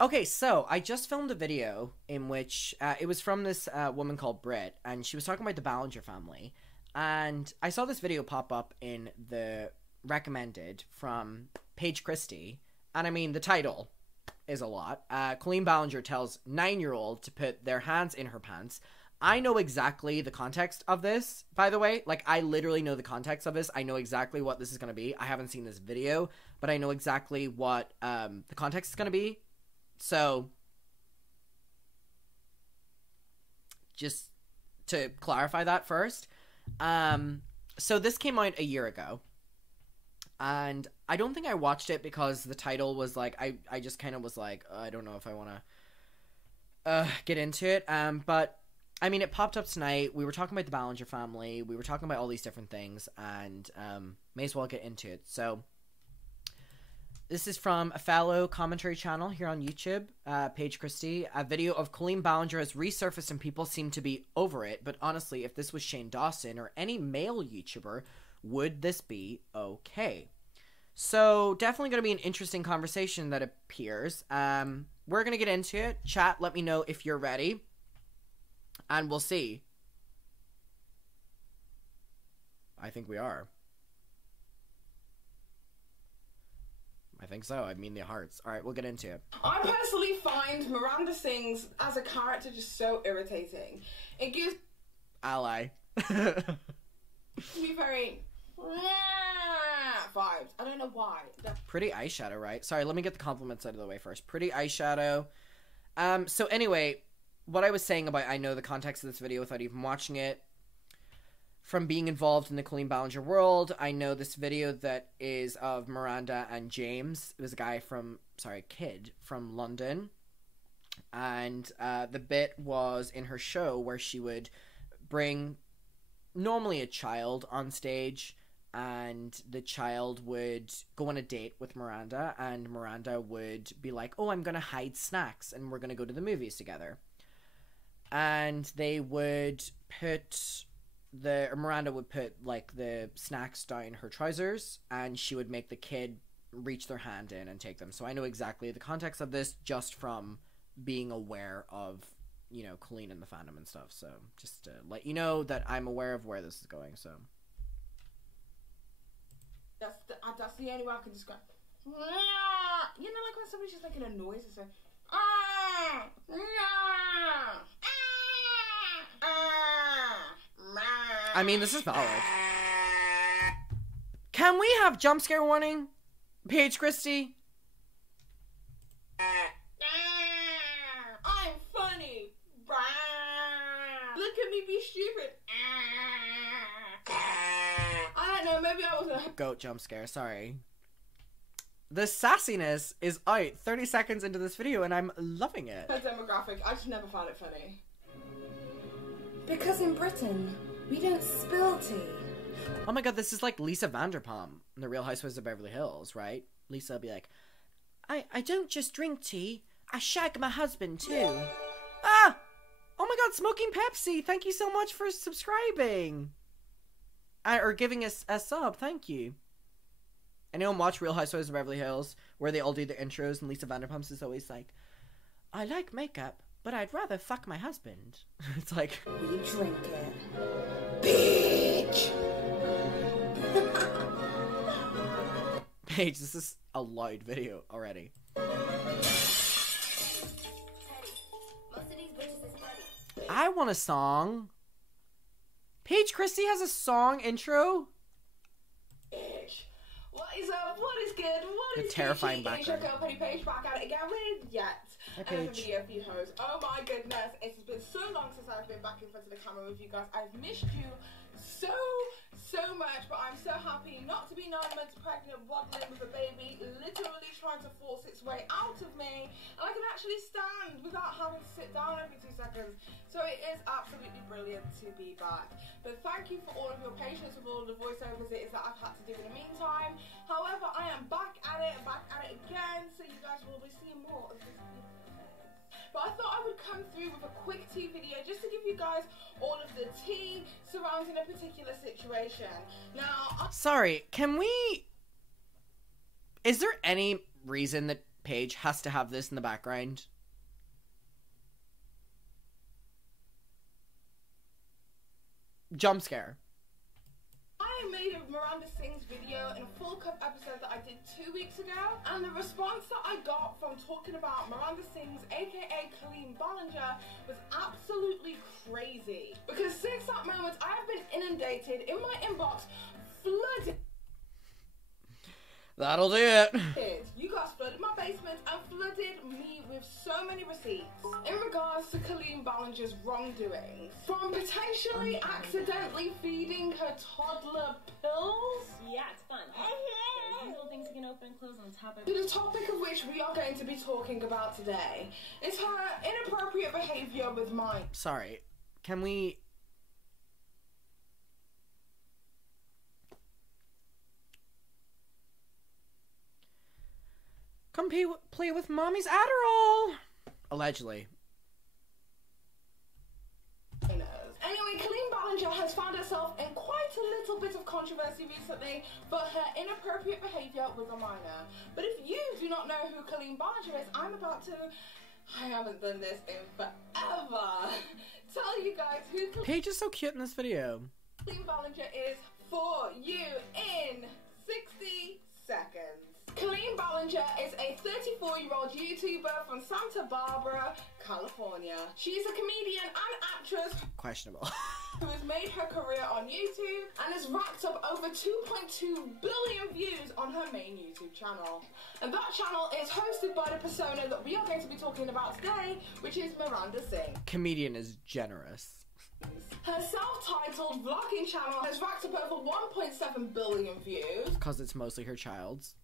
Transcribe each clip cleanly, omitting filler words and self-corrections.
Okay, so I just filmed a video in which it was from this woman called Britt, and she was talking about the Ballinger family. And I saw this video pop up in the recommended from Paige Christie. And I mean, the title is a lot. Colleen Ballinger tells 9-year-old to put their hands in her pants. I know exactly the context of this, by the way. Like, I literally know the context of this. I know exactly what this is going to be. I haven't seen this video, but I know exactly what the context is going to be. So, just to clarify that first. So this came out a year ago. And I don't think I watched it because the title was like, I just kind of was like, I don't know if I want to get into it. But, I mean, it popped up tonight. We were talking about the Ballinger family. We were talking about all these different things. And may as well get into it. So, this is from a fellow commentary channel here on YouTube, Paige Christie. A video of Colleen Ballinger has resurfaced and people seem to be over it. But honestly, if this was Shane Dawson or any male YouTuber, would this be okay? So, definitely going to be an interesting conversation that appears. We're going to get into it. Chat, let me know if you're ready. And we'll see. I think we are. I think so. I mean the hearts. Alright, we'll get into it. I personally find Miranda Sings as a character just so irritating. It gives Ally. me very vibes. I don't know why. Pretty eyeshadow, right? Sorry, let me get the compliments out of the way first. Pretty eyeshadow. So anyway, what I was saying about I know the context of this video without even watching it. From being involved in the Colleen Ballinger world, I know this video that is of Miranda and James. It was a guy from, kid from London. And the bit was in her show where she would bring normally a child on stage, and the child would go on a date with Miranda, and Miranda would be like, oh, I'm going to hide snacks, and we're going to go to the movies together. And they would put... Miranda would put, like, the snacks down her trousers, and she would make the kid reach their hand in and take them. So I know exactly the context of this just from being aware of, you know, Colleen and the fandom and stuff. So just to let you know that I'm aware of where this is going, so. That's the only way I can describe. You know, like when somebody's just making a noise, it's like, I mean, this is valid. Can we have jump scare warning? Paige Christie? I'm funny. Look at me be stupid. I don't know, maybe I was a Goat jump scare, sorry. The sassiness is out 30 seconds into this video and I'm loving it. demographic. I just never found it funny. Because in Britain, we don't spill tea. Oh my god, this is like Lisa Vanderpump in The Real Housewives of Beverly Hills, right? Lisa will be like, I don't just drink tea, I shag my husband too. Ah! Oh my god, Smoking Pepsi, thank you so much for subscribing. Or giving us a sub, thank you. Anyone watch Real Housewives of Beverly Hills, where they all do the intros and Lisa Vanderpump is always like, I like makeup, but I'd rather fuck my husband. It's like, We drink it. Bitch! Paige, this is a loud video already. I want a song. Paige Christie has a song intro? What is up? What is good? What is terrifying good? background. It's your girl, Penny Paige, back at it again with yet another Paige. video for you hoes. Oh my goodness, it's been so long since I've been back in front of the camera with you guys. I've missed you so much, but I'm so happy not to be 9 months pregnant, waddling with a baby, literally trying to force its way out of me, and I can actually stand without having to sit down every 2 seconds. So it is absolutely brilliant to be back. But thank you for all of your patience with all of the voiceovers it is that I've had to do in the meantime. However, I am back at it and back at it again, so you guys will be seeing more of this beautiful face. But I thought I would come through with a quick tea video just to give you guys all of the tea surrounding a particular situation. Now, Sorry, can we... Is there any reason that Paige has to have this in the background. Jump scare. I made a Miranda Sings video in a full cup episode that I did 2 weeks ago, and the response that I got from talking about Miranda Sings, aka Colleen Ballinger, was absolutely crazy. Because since that moment, I have been inundated in my inbox, flooded. That'll do it. You guys flooded my basement and flooded me with so many receipts in regards to Colleen Ballinger's wrongdoings. From potentially accidentally feeding her toddler pills. Yeah, it's fun. Usual things you can open and close on top of. The topic of which we are going to be talking about today is her inappropriate behaviour with mine. Sorry, can we... Come play with Mommy's Adderall! Allegedly. Anyway, Colleen Ballinger has found herself in quite a little bit of controversy recently for her inappropriate behaviour with a minor. But if you do not know who Colleen Ballinger is, I'm about to... I haven't done this in forever. Tell you guys who Paige is so cute in this video. Colleen Ballinger is for you in 60 seconds. Colleen Ballinger is a 34-year-old YouTuber from Santa Barbara, California. She's a comedian and actress Questionable. who has made her career on YouTube and has racked up over 2.2 billion views on her main YouTube channel. And that channel is hosted by the persona that we are going to be talking about today, which is Miranda Sings. Comedian is generous. Her self-titled vlogging channel has racked up over 1.7 billion views. Because it's mostly her child's.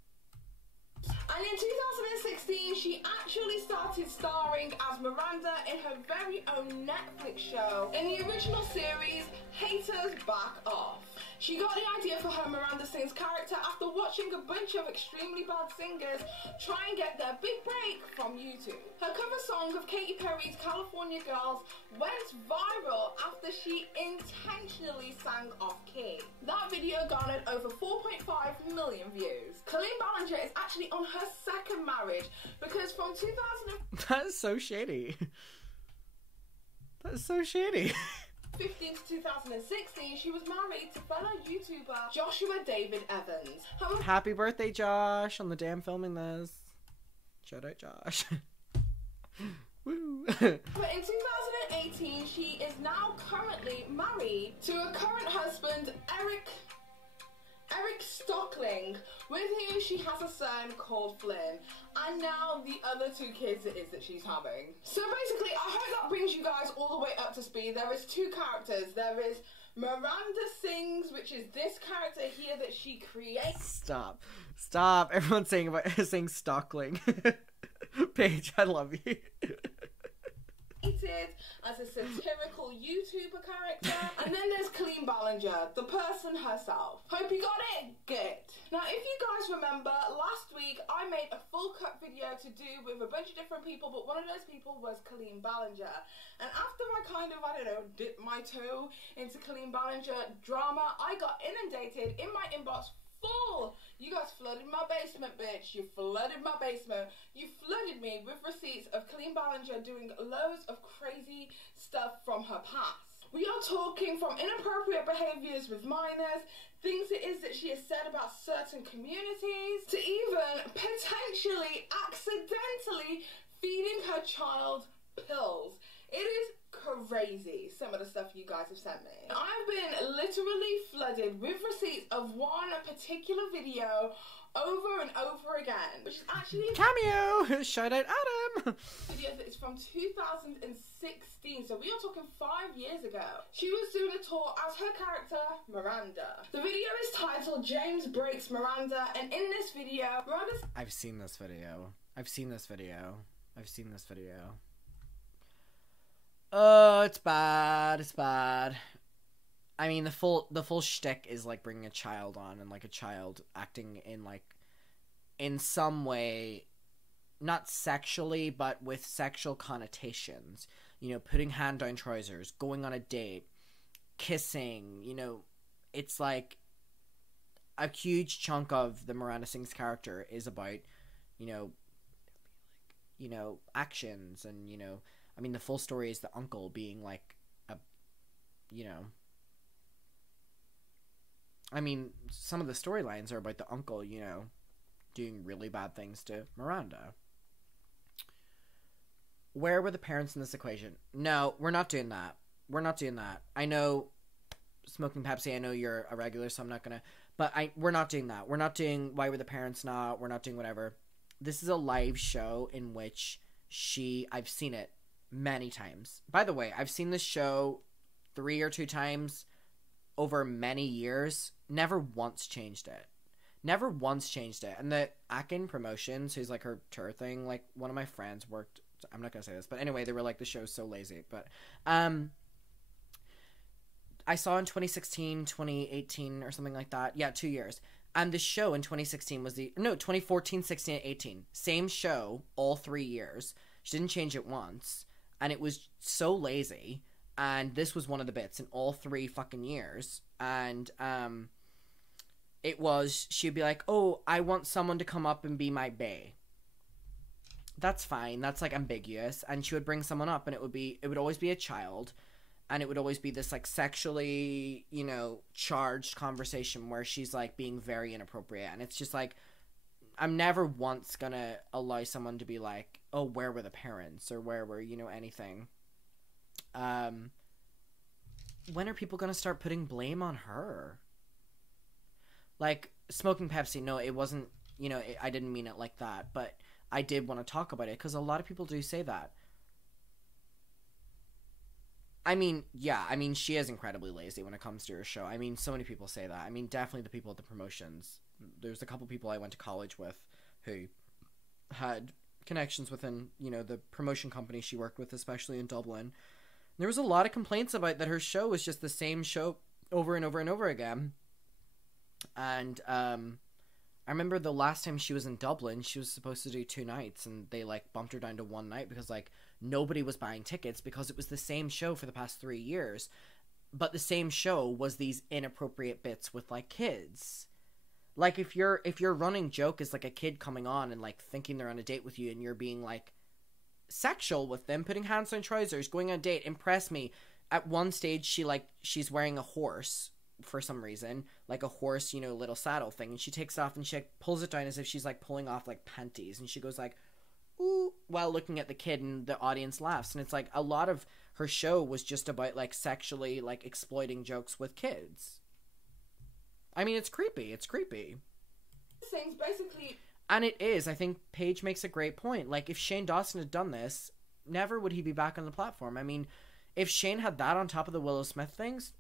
And in 2016, she actually started starring as Miranda in her very own Netflix show in the original series, Haters Back Off. She got the idea for her Miranda Sings character after watching a bunch of extremely bad singers try and get their big break from YouTube. Her cover song of Katy Perry's California Girls went viral after she intentionally sang off-key. That video garnered over 4.5 million views. Colleen Ballinger is actually on her second marriage because from 2000... That is so shady. That is so shady. 2015 to 2016, she was married to fellow YouTuber Joshua David Evans. Happy birthday, Josh, on the damn filming this. Shout out, Josh. Woo. But in 2018, she is now currently married to a current husband, Eric Stockling, with whom she has a son called Flynn, and now the other 2 kids it is that she's having. So basically, I hope that brings you guys all the way up to speed. There is 2 characters. There is Miranda Sings, which is this character here that she creates. Stop. Everyone's saying Stockling. Paige, I love you. As a satirical YouTuber character. And then there's Colleen Ballinger, the person herself. Hope you got it? Good. Now, if you guys remember, last week I made a full cut video to do with a bunch of different people, but one of those people was Colleen Ballinger. And after I kind of, dipped my toe into Colleen Ballinger drama, I got inundated in my inbox full. You guys flooded my basement, bitch. You flooded my basement. You flooded me with receipts of Colleen Ballinger doing loads of crazy stuff from her past. We are talking from inappropriate behaviours with minors, things it is that she has said about certain communities, to even potentially accidentally feeding her child pills. It is crazy, some of the stuff you guys have sent me. I've been literally flooded with receipts of one particular video over and over again, which is actually a Cameo! Shout out Adam! video that is from 2016, so we are talking 5 years ago. She was doing a tour as her character, Miranda. The video is titled James Breaks Miranda, and in this video, Miranda's... I've seen this video. Oh, it's bad. I mean, the full shtick is like bringing a child on and like a child acting in some way, not sexually, but with sexual connotations. You know, putting hand down trousers, going on a date, kissing. You know, it's like a huge chunk of the Miranda Sings character is about, you know, you know, actions. And, you know, I mean, the full story is the uncle being like a, you know, I mean, some of the storylines are about the uncle, you know, doing really bad things to Miranda. Where were the parents in this equation? No, we're not doing that. We're not doing that. I know, Smoking Pepsi, I know you're a regular, so I'm not gonna, but we're not doing that. We're not doing why were the parents not, we're not doing whatever. This is a live show in which I've seen it many times. By the way, I've seen this show 3 or 2 times over many years. Never once changed it. Never once changed it. And the Akin Promotions, who's like her tour thing, like one of my friends worked, I'm not gonna say this, but anyway, they were like, the show's so lazy. But I saw in 2016, 2018 or something like that. Yeah, 2 years. And the show in 2016 was 2014, 16, and 18. Same show all 3 years. She didn't change it once. And it was so lazy. And this was one of the bits in all 3 fucking years. And it was, she'd be like, oh, I want someone to come up and be my bae. That's fine. That's like ambiguous. And she would bring someone up, and it would always be a child. And it would always be this like sexually, you know, charged conversation where she's like being very inappropriate. And it's just like, I'm never once gonna allow someone to be like, oh, where were the parents, or where were, you know, anything. When are people gonna start putting blame on her? Like, Smoking Pepsi, no, it wasn't, you know, I didn't mean it like that, but I did want to talk about it because a lot of people do say that. I mean, yeah, I mean, she is incredibly lazy when it comes to her show. I mean, so many people say that. I mean, definitely the people at the promotions. There's a couple people I went to college with who had connections within, you know, the promotion company she worked with, especially in Dublin. There was a lot of complaints about that her show was just the same show over and over and over again. And I remember the last time she was in Dublin, she was supposed to do 2 nights, and they like bumped her down to 1 night because like nobody was buying tickets because it was the same show for the past 3 years. But the same show was these inappropriate bits with like kids. Like if your running joke is like a kid coming on and like thinking they're on a date with you, and you're being like sexual with them, putting hands on trousers, going on a date, impress me. At one stage she's wearing a horse for some reason, like a horse, you know, little saddle thing, and she takes it off and she like pulls it down as if she's like pulling off like panties, and she goes like, ooh, while looking at the kid, and the audience laughs. And it's like a lot of her show was just about like sexually like exploiting jokes with kids. I mean, it's creepy. Things basically. And it is. I think Paige makes a great point. Like, if Shane Dawson had done this, never would he be back on the platform. I mean, if Shane had that on top of the Willow Smith things,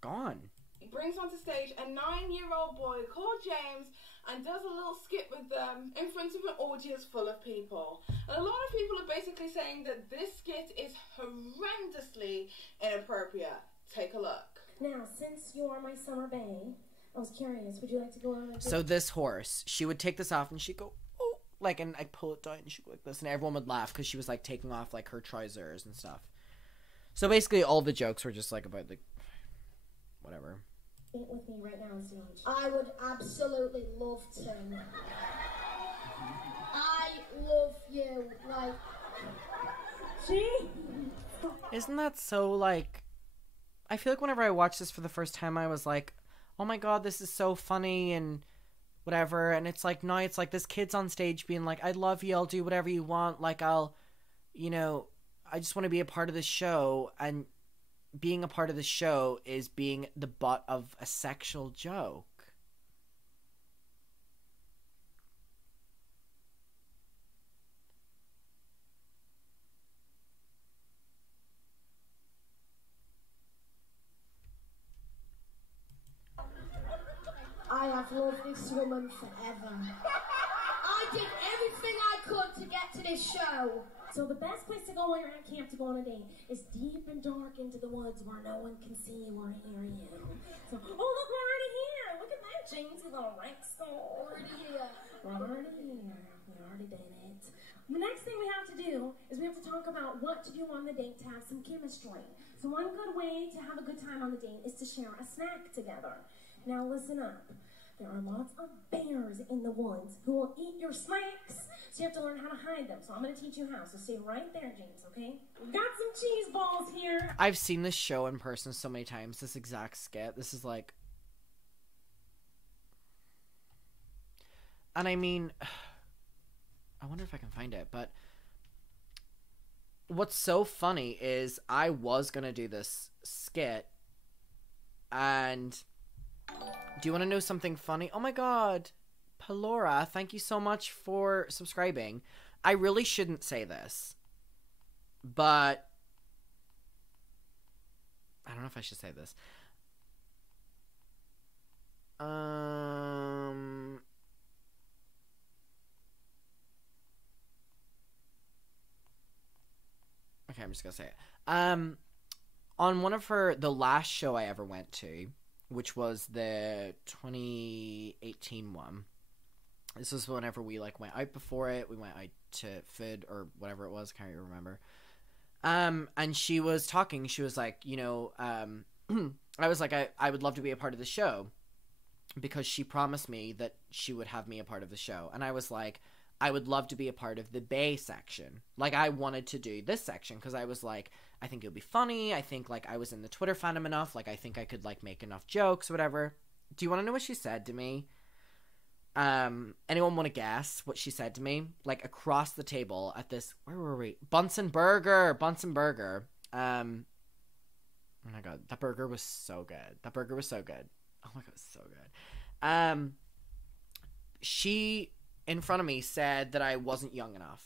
gone. He brings onto stage a 9-year-old boy called James and does a little skit with them in front of an audience full of people. And a lot of people are basically saying that this skit is horrendously inappropriate. Take a look. Now, since you are my summer bae, I was curious, would you like to go on a So this horse, she would take this off and she'd go, oh, like, and I'd pull it down and she'd go like this, and everyone would laugh because she was like taking off like her trousers and stuff. So basically all the jokes were just like about like whatever. date with me right now on stage? I would absolutely love to. I love you, like. See? Isn't that so like, I feel like whenever I watched this for the first time I was like, oh my god, this is so funny and whatever, and it's like, now it's like this kid's on stage being like, I love you, I'll do whatever you want, like I'll, you know, I just want to be a part of this show, and being a part of the show is being the butt of a sexual joke. I have loved this woman forever. I did everything I could to get to this show. So the best place to go while you're at camp to go on a date is deep and dark into the woods where no one can see you or hear you. So, oh look, we're already here. Look at that Jamesy little Rex. Already here. We're already here. We already did it. The next thing we have to do is we have to talk about what to do on the date to have some chemistry. So one good way to have a good time on the date is to share a snack together. Now listen up. There are lots of bears in the woods who will eat your snacks, so you have to learn how to hide them. So I'm going to teach you how. So stay right there, James, okay? We've got some cheese balls here. I've seen this show in person so many times, this exact skit. This is like... And I mean... I wonder if I can find it, but... What's so funny is I was going to do this skit, and... Do you want to know something funny? Oh my god, Palora, thank you so much for subscribing. I really shouldn't say this, but I don't know if I should say this. Okay, I'm just gonna say it. On one of the last show I ever went to, which was the 2018 one. This was whenever we like went out before it. We went out to food or whatever it was. Can't even remember. And she was talking. She was like, you know, I was like, I would love to be a part of the show, because she promised me that she would have me a part of the show. And I was like, I would love to be a part of the Bay section. Like, I wanted to do this section because I was like, I think it would be funny. I think, like, I was in the Twitter fandom enough. Like, I think I could, like, make enough jokes, whatever. Do you want to know what she said to me? Anyone want to guess what she said to me? Like, across the table at this, where were we? Bunsen Burger. Oh my god, that burger was so good. Oh my god, so good. She, in front of me, said that I wasn't young enough.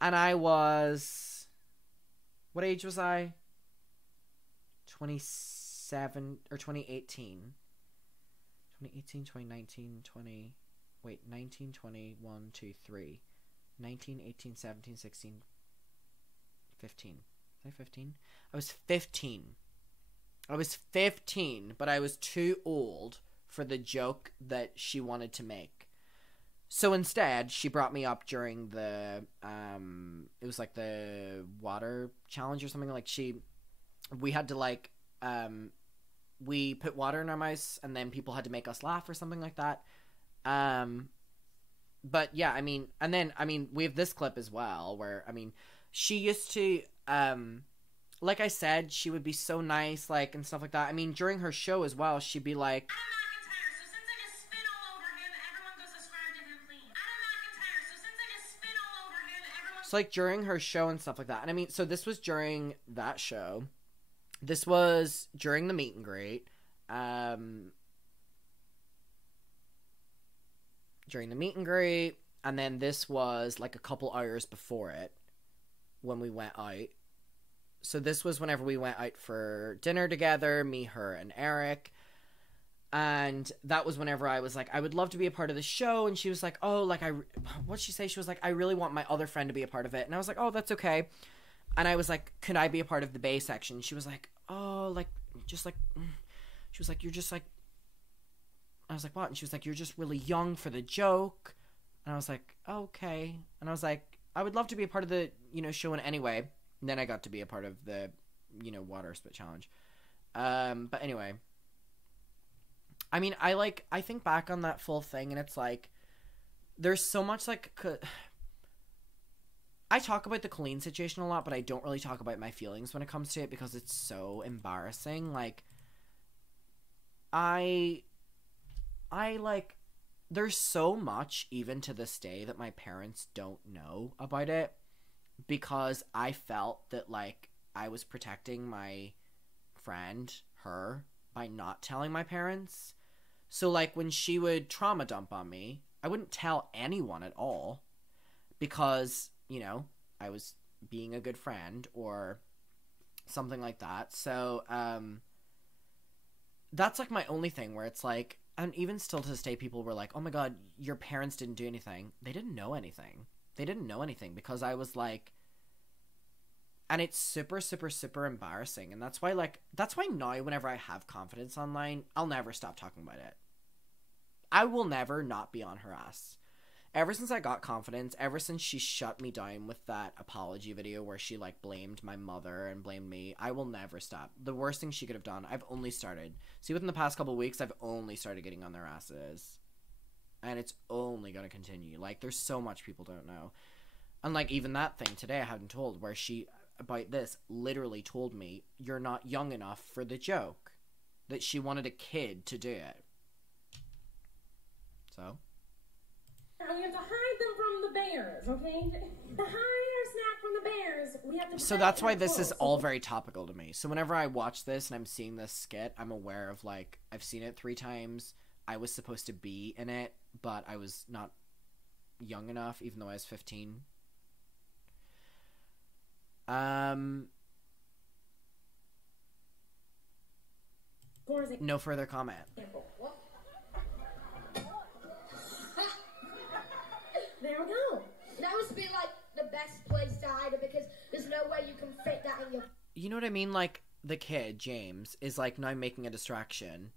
And I was... What age was I? 27... Or 2018. 2018, 2019, 20... Wait, 19, 20, 1, 2, 3. 19, 18, 17, 16... 15. Was I 15? I was 15. I was 15, but I was too old for the joke that she wanted to make. So instead, she brought me up during the, it was like the water challenge or something. Like, we had to, like, we put water in our mouths, and then people had to make us laugh or something like that. But yeah, I mean, and then, I mean, we have this clip as well, where, I mean, she used to, like I said, she would be so nice, like, and stuff like that. I mean, during her show as well, she'd be like... Adam McIntyre, so since I just spit all over him, everyone go subscribe to him, please. Adam McIntyre, so since I just spit all over him, everyone... So, like, during her show and stuff like that. And I mean, so this was during that show. This was during the meet and greet. During the meet and greet. And then this was, like, a couple hours before it, when we went out. So this was whenever we went out for dinner together, me, her, and Eric. And that was whenever I was like, I would love to be a part of the show. And she was like, oh, like, what'd she say? She was like, I really want my other friend to be a part of it. And I was like, oh, that's okay. And I was like, could I be a part of the Bay section? She was like, oh, like, just like, she was like, you're just like, I was like, what? And she was like, you're just really young for the joke. And I was like, oh, okay. And I was like, I would love to be a part of the, you know, show in any way. And then I got to be a part of the, you know, water spit challenge. But anyway, I mean, I think back on that full thing, and it's like, there's so much, like, I talk about the Colleen situation a lot, but I don't really talk about my feelings when it comes to it, because it's so embarrassing. Like, I like, there's so much, even to this day, that my parents don't know about it. Because I felt that, like, I was protecting my friend, her, by not telling my parents. So, like, when she would trauma dump on me, I wouldn't tell anyone at all. Because, you know, I was being a good friend or something like that. So, that's, like, my only thing where it's like, and even still to this day, people were like, oh my god, your parents didn't do anything. They didn't know anything. They didn't know anything because I was like, and it's super, super, super embarrassing. And that's why, like, that's why now whenever I have confidence online, I'll never stop talking about it. I will never not be on her ass. ever since I got confidence, ever since she shut me down with that apology video where she, like, blamed my mother and blamed me, I will never stop. The worst thing she could have done, I've only started. See, within the past couple of weeks, I've only started getting on their asses. And it's only going to continue. Like, there's so much people don't know. And, like, even that thing today I hadn't told, where she, about this, literally told me, you're not young enough for the joke. That she wanted a kid to do it. So? You have to hide them from the bears, okay? To hide our snack from the bears, we have to... So that's why this is all very topical to me. So whenever I watch this and I'm seeing this skit, I'm aware of, like, I've seen it 3 times. I was supposed to be in it, but I was not young enough, even though I was 15. No further comment. There we go. That must be like the best place to hide it because there's no way you can fit that in your... You know what I mean? Like, the kid, James, is, like, now making a distraction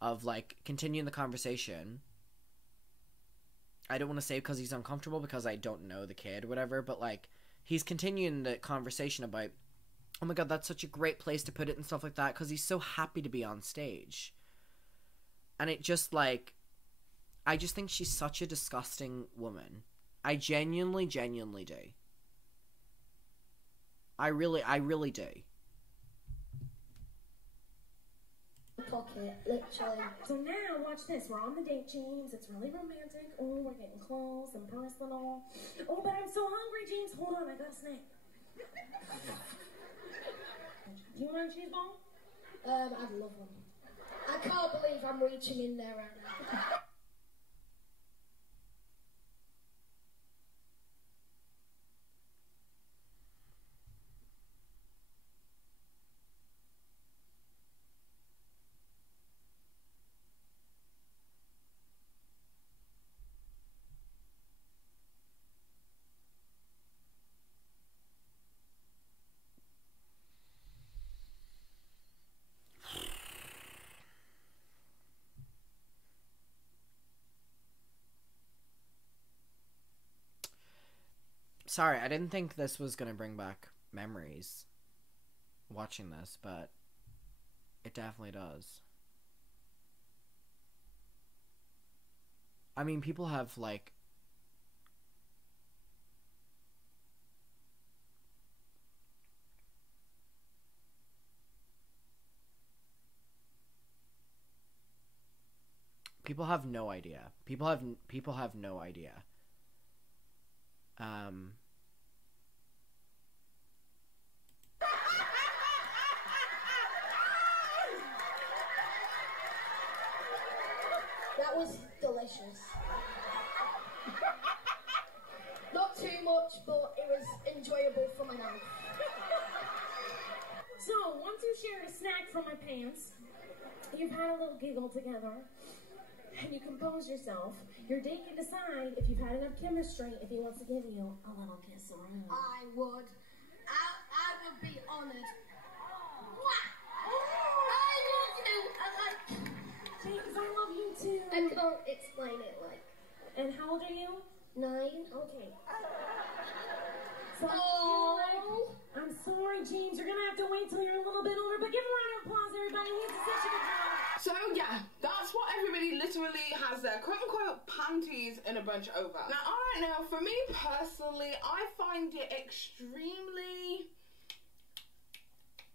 of, like, continuing the conversation. I don't want to say because he's uncomfortable because I don't know the kid or whatever, but, like, he's continuing the conversation about, oh my god, that's such a great place to put it and stuff like that, because he's so happy to be on stage. And it just, like, I just think she's such a disgusting woman. I genuinely do. I really do. Pocket, literally. So now, watch this. We're on the date, James. It's really romantic. Oh, we're getting close and personal. Oh, but I'm so hungry, James. Hold on, I got a snack. Do you want a cheese ball? I'd love one. I can't believe I'm reaching in there right now. Sorry, I didn't think this was gonna bring back memories watching this, but it definitely does. I mean, people have, like, people have no idea. People have no idea. That was delicious. Not too much, but it was enjoyable for my mouth. So, once you shared a snack from my pants, you've had a little giggle together, and you compose yourself, your date can decide if you've had enough chemistry, if he wants to give you a little kiss or a hug. I would be honoured. I love you. James, I love you too. I can't explain it like. And how old are you? 9. Okay. So Oh. I'm sorry, James. You're gonna have to wait till you're a little bit older, but give a round of applause, everybody. He's such a good job. So yeah, that's what everybody literally has their quote-unquote panties in a bunch over. Now, alright, now for me personally, I find it extremely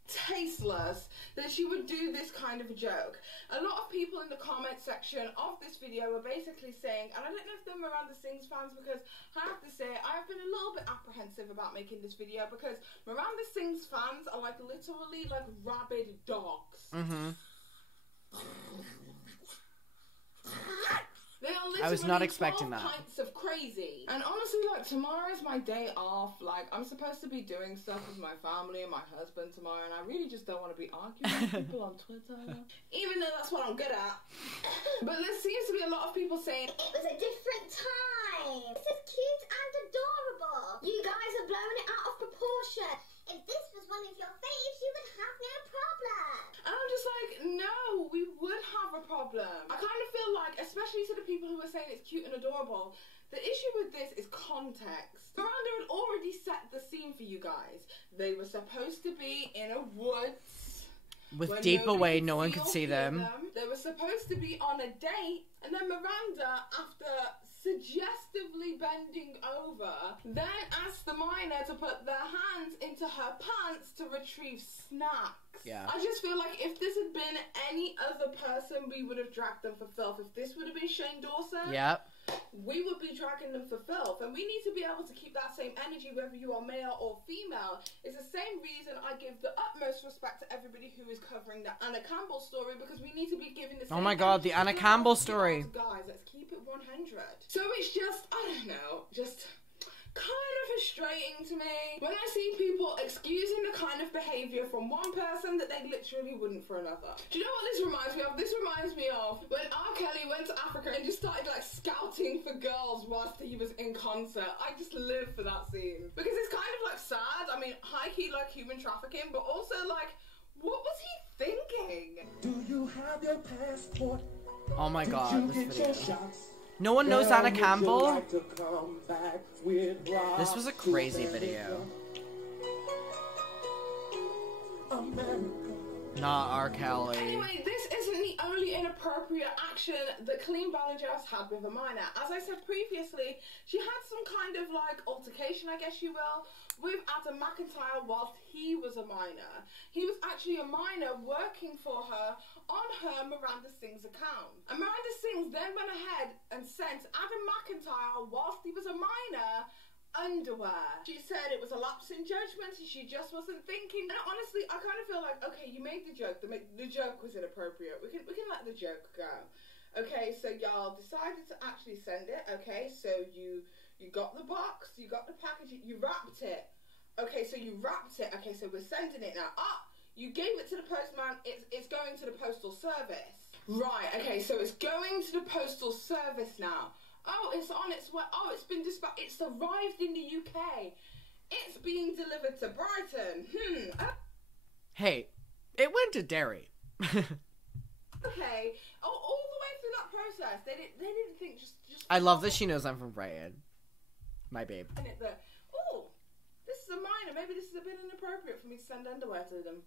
tasteless that she would do this kind of a joke. A lot of people in the comment section of this video were basically saying, and I don't know if they're Miranda Sings fans, because I have to say I've been a little bit apprehensive about making this video because Miranda Sings fans are like literally like rabid dogs. They are literally I was not expecting 12 that. pints of crazy. And honestly, like, tomorrow's my day off. Like, I'm supposed to be doing stuff with my family and my husband tomorrow, and I really just don't want to be arguing with people on Twitter. Even though that's what I'm good at. But there seems to be a lot of people saying, It was a different time. This is cute and adorable. You guys are blowing it out of proportion. If this was one of your faves, you would have no problem. and I'm just like, no, we would have a problem. I kind of feel like, especially to the people who are saying it's cute and adorable, the issue with this is context. Miranda had already set the scene for you guys. They were supposed to be in a woods. With deep away, no one could see them. They were supposed to be on a date, and then Miranda, after suggestively bending over, then asked the minor to put their hands into her pants to retrieve snacks. Yeah. I just feel like if this had been any other person, we would have dragged them for filth. If this would have been Shane Dawson, Yep. we would be dragging them for filth. And we need to be able to keep that same energy whether you are male or female. It's the same reason I give the utmost respect to everybody who is covering the Anna Campbell story, because we need to be giving the same Oh my god, the Anna Campbell story. Guys, let's keep it 100. So it's just, I don't know, just kind of frustrating to me when I see people excusing the kind of behaviour from one person that they literally wouldn't for another. Do you know what this reminds me of? This reminds me of when R. Kelly went to Africa and just started like scouting for girls whilst he was in concert. I just live for that scene because it's kind of like sad. I mean, high-key like human trafficking, but also like, what was he thinking? Do you have your passport? Oh my god, Did you this get your video. shots? No one knows Anna Would you Campbell. like to come back with This was a rock crazy to video. America? Not R. Kelly. Anyway, this isn't the only inappropriate action that Colleen Ballinger has had with a minor. As I said previously, she had some kind of like altercation, I guess you will, with Adam McIntyre whilst he was a minor. He was actually a minor working for her on her Miranda Sings account. And Miranda Sings then went ahead and sent Adam McIntyre, whilst he was a minor, underwear. She said it was a lapse in judgment and she just wasn't thinking. And honestly, I kind of feel like, okay, you made the joke. The joke was inappropriate. We can let the joke go. Okay, so y'all decided to actually send it. Okay, so you got the box, you got the package, you wrapped it. Okay, so you wrapped it. Okay, so we're sending it now. You gave it to the postman. It's going to the postal service. Right. Okay, so it's going to the postal service now. Oh, it's on its way. Oh, it's been dispatched. It's arrived in the UK. It's being delivered to Brighton. Hey, it went to Derry. Okay. Oh, all the way through that process, they didn't think just. I love that she knows I'm from Brighton. My babe. Oh, this is a minor. Maybe this is a bit inappropriate for me to send underwear to them.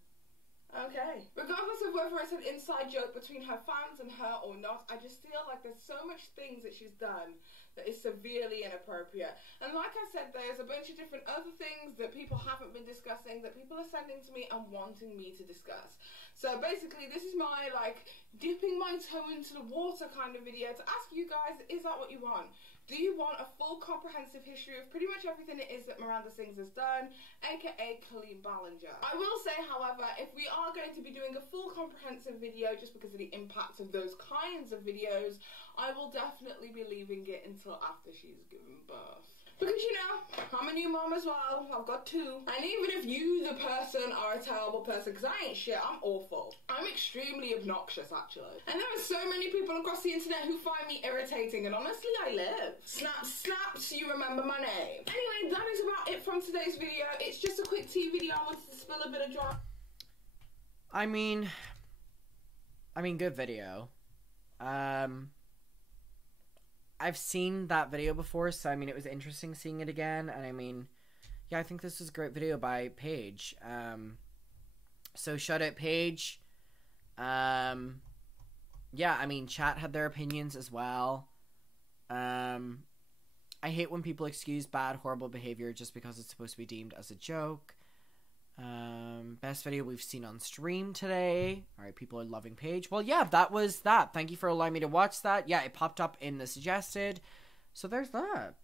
Okay. Regardless of whether it's an inside joke between her fans and her or not, I just feel like there's so much things that she's done that is severely inappropriate. And like I said, there's a bunch of different other things that people haven't been discussing that people are sending to me and wanting me to discuss. So basically, this is my, like, dipping my toe into the water kind of video to ask you guys, is that what you want? Do you want a full comprehensive history of pretty much everything it is that Miranda Sings has done, aka Colleen Ballinger? I will say, however, if we are going to be doing a full comprehensive video just because of the impact of those kinds of videos, I will definitely be leaving it until after she's given birth. Because, you know, I'm a new mom as well. I've got two. And even if you, the person, are a terrible person, because I ain't shit, I'm awful. I'm extremely obnoxious, actually. And there are so many people across the internet who find me irritating, and honestly, I live. Snap, snaps, you remember my name. Anyway, that is about it from today's video. It's just a quick tea video. I wanted to spill a bit of drama. I mean, good video. I've seen that video before, so I mean, it was interesting seeing it again, and I mean, yeah, I think this was a great video by Paige. So shout out Paige. Yeah, I mean, chat had their opinions as well. I hate when people excuse bad, horrible behavior just because it's supposed to be deemed as a joke. Best video we've seen on stream today. Alright, people are loving Paige. Well, yeah, that was that. Thank you for allowing me to watch that. Yeah, it popped up in the suggested. So there's that.